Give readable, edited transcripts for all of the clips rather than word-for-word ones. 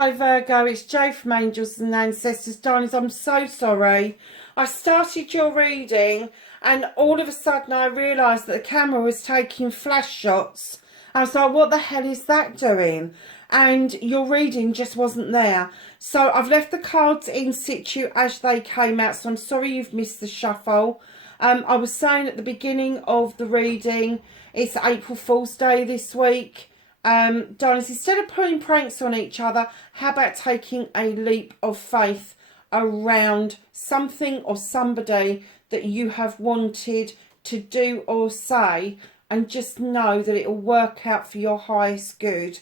Hi Virgo, it's Jo from Angels and Ancestors. Darlings, I'm so sorry. I started your reading and all of a sudden I realised that the camera was taking flash shots. I was like, what the hell is that doing? And your reading just wasn't there. So I've left the cards in situ as they came out. So I'm sorry you've missed the shuffle. I was saying at the beginning of the reading, it's April Fool's Day this week. Darlings, instead of pulling pranks on each other, how about taking a leap of faith around something or somebody that you have wanted to do or say, and just know that it will work out for your highest good.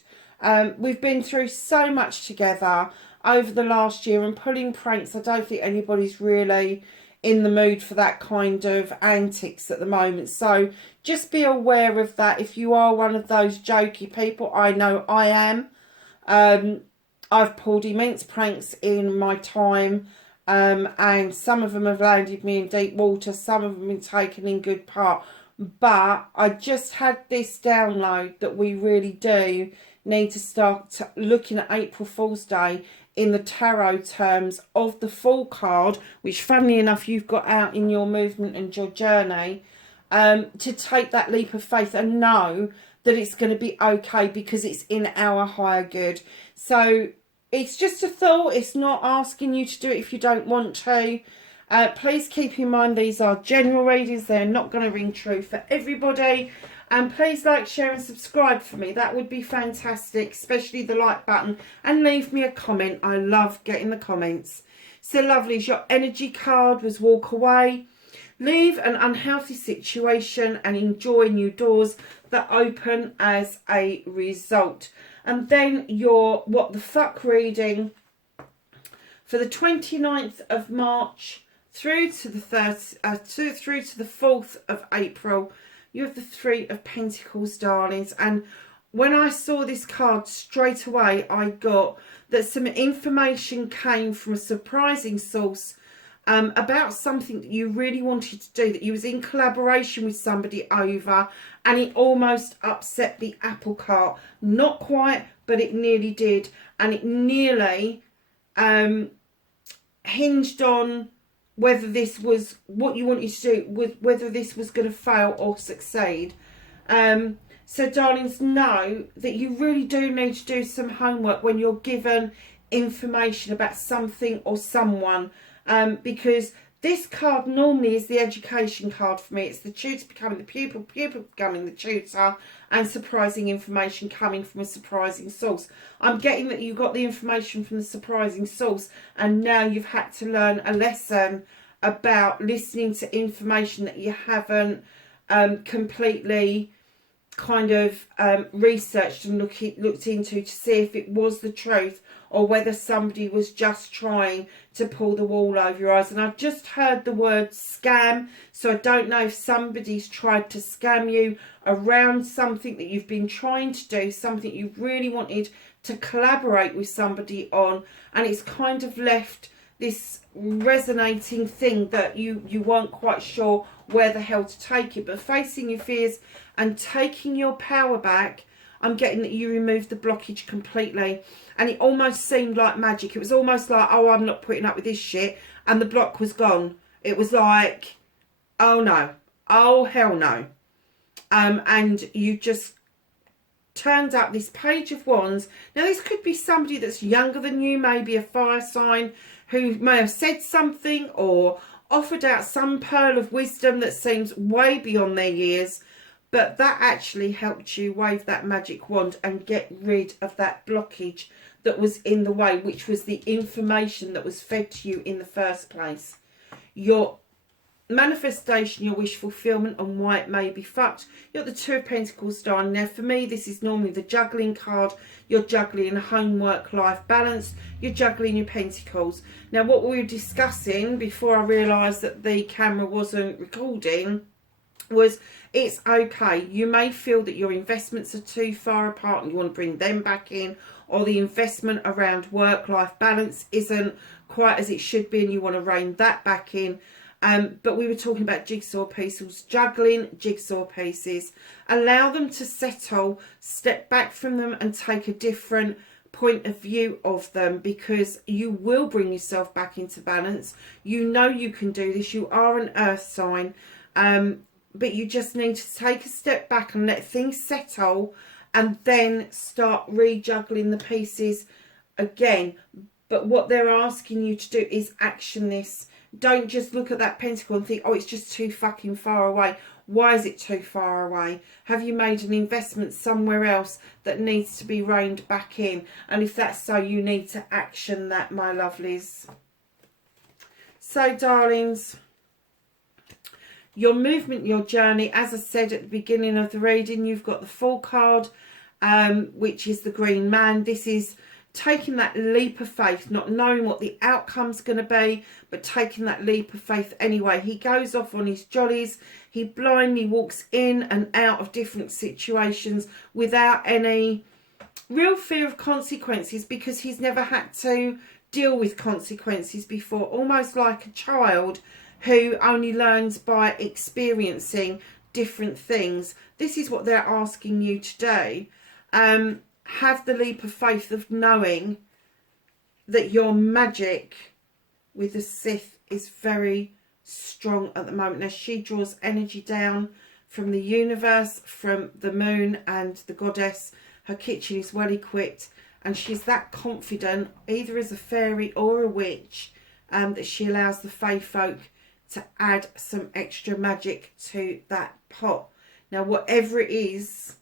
We've been through so much together over the last year, and pulling pranks, I don't think anybody's really in the mood for that kind of antics at the moment. So just be aware of that. If you are one of those jokey people, I know I am. I've pulled immense pranks in my time, and some of them have landed me in deep water, some of them have been taken in good part. But I just had this download that we really do need to start looking at April Fool's Day in the tarot terms of the Fool card, which funnily enough you've got out in your movement and your journey, to take that leap of faith and know that it's going to be okay because it's in our higher good. So it's just a thought. It's not asking you to do it if you don't want to. Please keep in mind these are general readings. They're not going to ring true for everybody. And please like, share and subscribe for me. That would be fantastic, especially the like button. And leave me a comment. I love getting the comments. So lovely. Your energy card was walk away. Leave an unhealthy situation and enjoy new doors that open as a result. And then your what the fuck reading for the 29th of March through to the 4th of April. You have the Three of Pentacles, darlings. And when I saw this card, straight away I got that some information came from a surprising source about something that you really wanted to do, that you was in collaboration with somebody over, and it almost upset the apple cart. Not quite, but it nearly did. And it nearly hinged on whether this was what you wanted to do, whether this was going to fail or succeed. So darlings, know that you really do need to do some homework when you're given information about something or someone, because this card normally is the education card for me. It's the tutor becoming the pupil, pupil becoming the tutor, and surprising information coming from a surprising source. I'm getting that you got the information from the surprising source, and now you've had to learn a lesson about listening to information that you haven't completely kind of researched and looked into to see if it was the truth, or whether somebody was just trying to pull the wool over your eyes. And I've just heard the word scam, so I don't know if somebody's tried to scam you around something that you've been trying to do, something you really wanted to collaborate with somebody on, and it's kind of left this resonating thing that you weren't quite sure where the hell to take it. But facing your fears and taking your power back, I'm getting that you removed the blockage completely. And it almost seemed like magic. It was almost like, oh, I'm not putting up with this shit. And the block was gone. It was like, oh no. Oh, hell no. And you just turned up this Page of Wands. Now, this could be somebody that's younger than you, maybe a fire sign, who may have said something or offered out some pearl of wisdom that seems way beyond their years. But that actually helped you wave that magic wand and get rid of that blockage that was in the way, which was the information that was fed to you in the first place. Your manifestation, your wish fulfillment, and why it may be fucked. You're the Two of Pentacles, darling. Now, for me, this is normally the juggling card. You're juggling homework, life balance. You're juggling your pentacles. Now, what we were discussing before I realised that the camera wasn't recording was it's okay. You may feel that your investments are too far apart and you want to bring them back in, or the investment around work-life balance isn't quite as it should be and you want to rein that back in. But we were talking about jigsaw pieces, juggling jigsaw pieces. Allow them to settle, step back from them and take a different point of view of them, because you will bring yourself back into balance. You know you can do this. You are an earth sign. But you just need to take a step back and let things settle and then start rejuggling the pieces again. But what they're asking you to do is action this. Don't just look at that pentacle and think, oh, it's just too fucking far away. Why is it too far away? Have you made an investment somewhere else that needs to be reined back in? And if that's so, you need to action that, my lovelies. So, darlings, your movement, your journey, as I said at the beginning of the reading, you've got the Fool card, which is the Green Man. This is taking that leap of faith, not knowing what the outcome's going to be, but taking that leap of faith anyway. He goes off on his jollies. He blindly walks in and out of different situations without any real fear of consequences, because he's never had to deal with consequences before, almost like a child who only learns by experiencing different things. This is what they're asking you to do. Have the leap of faith of knowing that your magic with the Sith is very strong at the moment. Now, she draws energy down from the universe, from the moon and the goddess. Her kitchen is well equipped, and she's that confident, either as a fairy or a witch, that she allows the fae folk to add some extra magic to that pot. Now, whatever it is,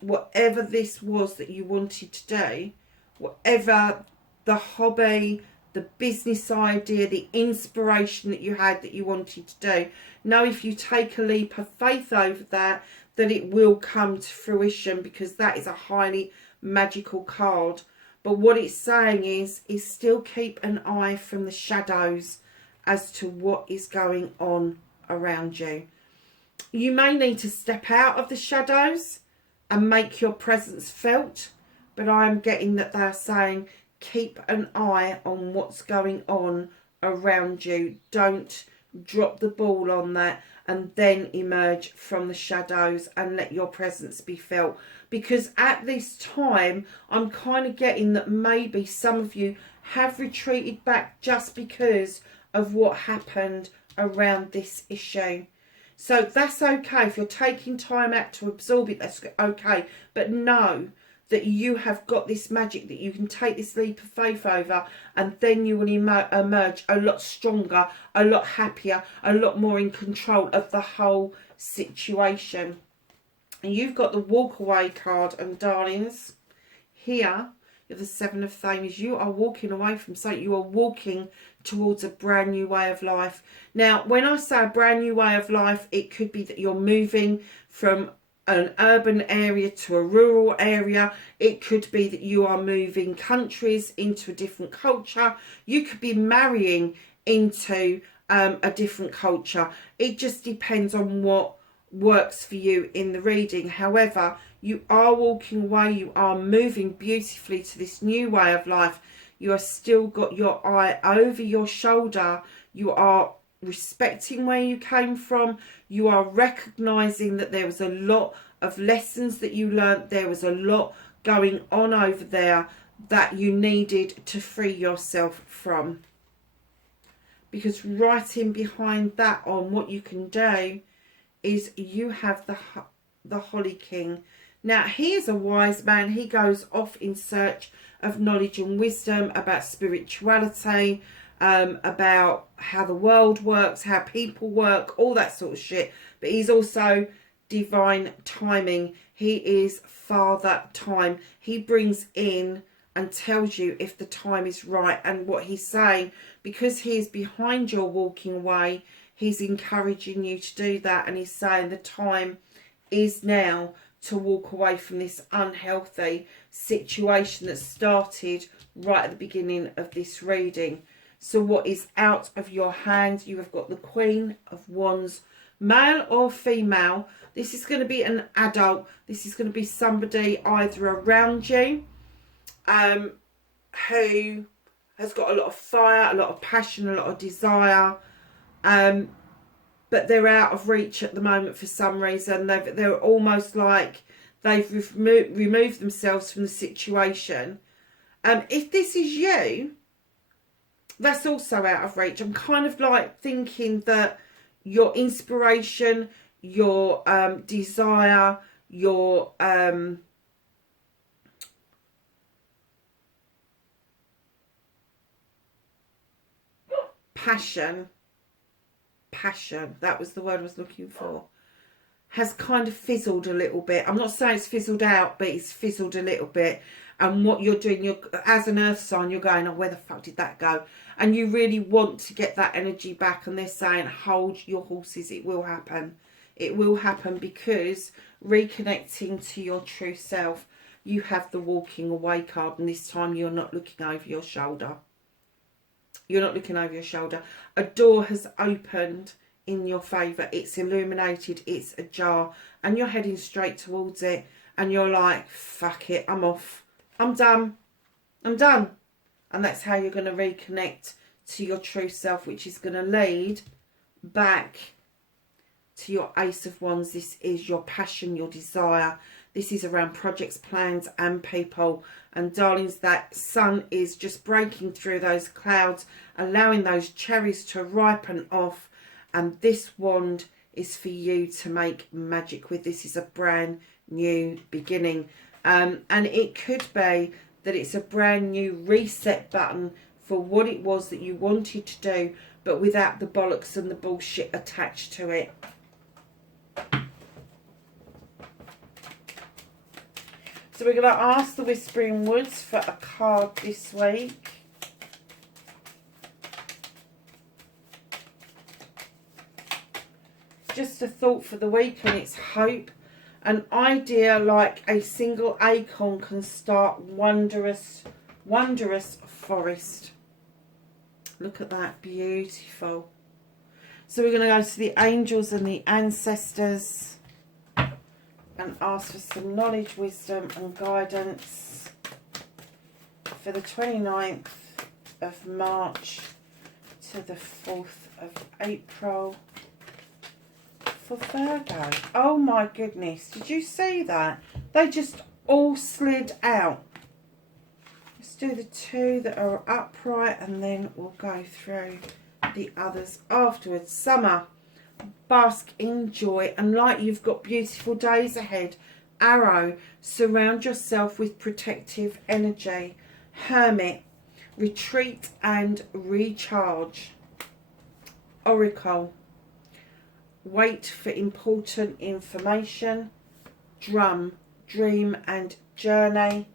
whatever this was that you wanted to do, whatever the hobby, the business idea, the inspiration that you had that you wanted to do, know if you take a leap of faith over that, that it will come to fruition, because that is a highly magical card. But what it's saying is still keep an eye from the shadows as to what is going on around you. You may need to step out of the shadows and make your presence felt, but I'm getting that they're saying keep an eye on what's going on around you. Don't drop the ball on that and then emerge from the shadows and let your presence be felt. Because at this time, I'm kind of getting that maybe some of you have retreated back just because of what happened around this issue. So that's okay. If you're taking time out to absorb it, that's okay. But know that you have got this magic that you can take this leap of faith over, and then you will emerge a lot stronger, a lot happier, a lot more in control of the whole situation. And you've got the walk away card, and darlings, here you have the Seven of Thames. You are walking away from something. You are walking towards a brand new way of life. Now, when I say a brand new way of life, it could be that you're moving from an urban area to a rural area. It could be that you are moving countries into a different culture. You could be marrying into a different culture. It just depends on what works for you in the reading. However, you are walking away. You are moving beautifully to this new way of life. You are still got your eye over your shoulder. You are respecting where you came from. You are recognizing that there was a lot of lessons that you learnt. There was a lot going on over there that you needed to free yourself from. Because right in behind that, on what you can do, is you have the Holly King. Now, he is a wise man. He goes off in search of knowledge and wisdom about spirituality, about how the world works, how people work, all that sort of shit. But he's also divine timing. He is Father Time. He brings in and tells you if the time is right. And what he's saying, because he is behind your walking away, he's encouraging you to do that. And he's saying the time is now to walk away from this unhealthy situation that started right at the beginning of this reading. So what is out of your hand? You have got the Queen of Wands male or female. This is going to be an adult. This is going to be somebody either around you who has got a lot of fire, a lot of passion, a lot of desire, but they're out of reach at the moment for some reason. They're almost like they've removed themselves from the situation. If this is you, that's also out of reach. I'm kind of like thinking that your inspiration, your desire, your passion, that was the word I was looking for, has kind of fizzled a little bit. I'm not saying it's fizzled out, but it's fizzled a little bit. And what you're doing, you're, as an earth sign, you're going, oh, where the fuck did that go? And you really want to get that energy back. And they're saying, hold your horses, it will happen. It will happen, because reconnecting to your true self, you have the walking away card. And this time you're not looking over your shoulder. You're not looking over your shoulder. A door has opened in your favour. It's illuminated. It's ajar. And you're heading straight towards it. And you're like, fuck it, I'm off. I'm done. I'm done. And that's how you're going to reconnect to your true self, which is going to lead back to your Ace of Wands. This is your passion, your desire. This is around projects, plans and people. And darlings, that sun is just breaking through those clouds, allowing those cherries to ripen off. And this wand is for you to make magic with. This is a brand new beginning. And it could be that it's a brand new reset button for what it was that you wanted to do, but without the bollocks and the bullshit attached to it. So we're going to ask the Whispering Woods for a card this week. Just a thought for the week, and it's hope. An idea like a single acorn can start wondrous forest. Look at that, beautiful. So we're going to go to the angels and the ancestors and ask for some knowledge, wisdom and guidance for the 29th of March to the 4th of April for Virgo. Oh my goodness, did you see that? They just all slid out. Let's do the two that are upright and then we'll go through the others afterwards. Summer. Bask in joy, and like you've got beautiful days ahead. Arrow, surround yourself with protective energy. Hermit, retreat and recharge. Oracle, wait for important information. Drum, dream and journey.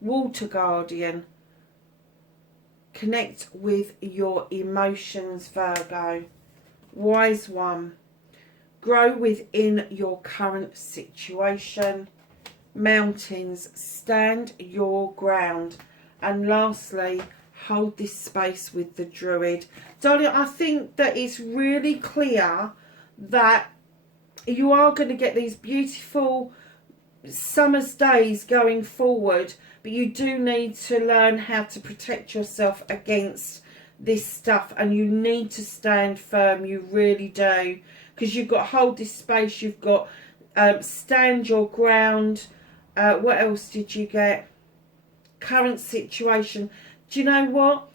Water Guardian, connect with your emotions, Virgo. Wise One, grow within your current situation. Mountains, stand your ground. And lastly, hold this space with the Druid. Darling, I think that it's really clear that you are going to get these beautiful summer's days going forward, but you do need to learn how to protect yourself against this stuff, and you need to stand firm. You really do, because you've got to hold this space. You've got stand your ground. What else did you get? Current situation. Do you know what?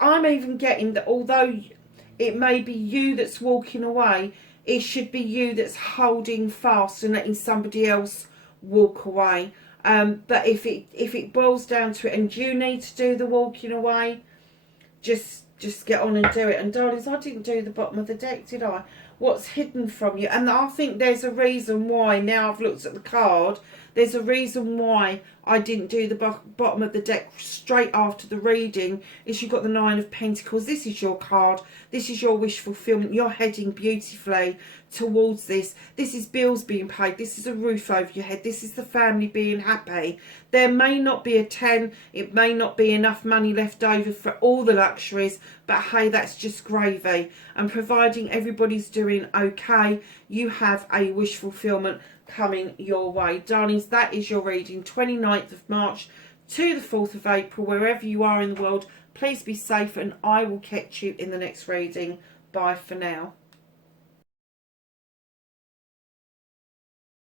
I'm even getting that although it may be you that's walking away, it should be you that's holding fast and letting somebody else walk away. But if it boils down to it and you need to do the walking away, just get on and do it. And darlings, I didn't do the bottom of the deck, did I? What's hidden from you? And I think there's a reason why, now I've looked at the card, There's a reason why I didn't do the bottom of the deck straight after the reading. Is you've got the Nine of Pentacles. This is your card. This is your wish fulfillment. You're heading beautifully towards this. This is bills being paid. This is a roof over your head. This is the family being happy. There may not be a 10. It may not be enough money left over for all the luxuries, but hey, that's just gravy. And providing everybody's doing okay, you have a wish fulfillment coming your way. Darlings, that is your reading, 29th of March to the 4th of April. Wherever you are in the world, please be safe, and I will catch you in the next reading. Bye for now.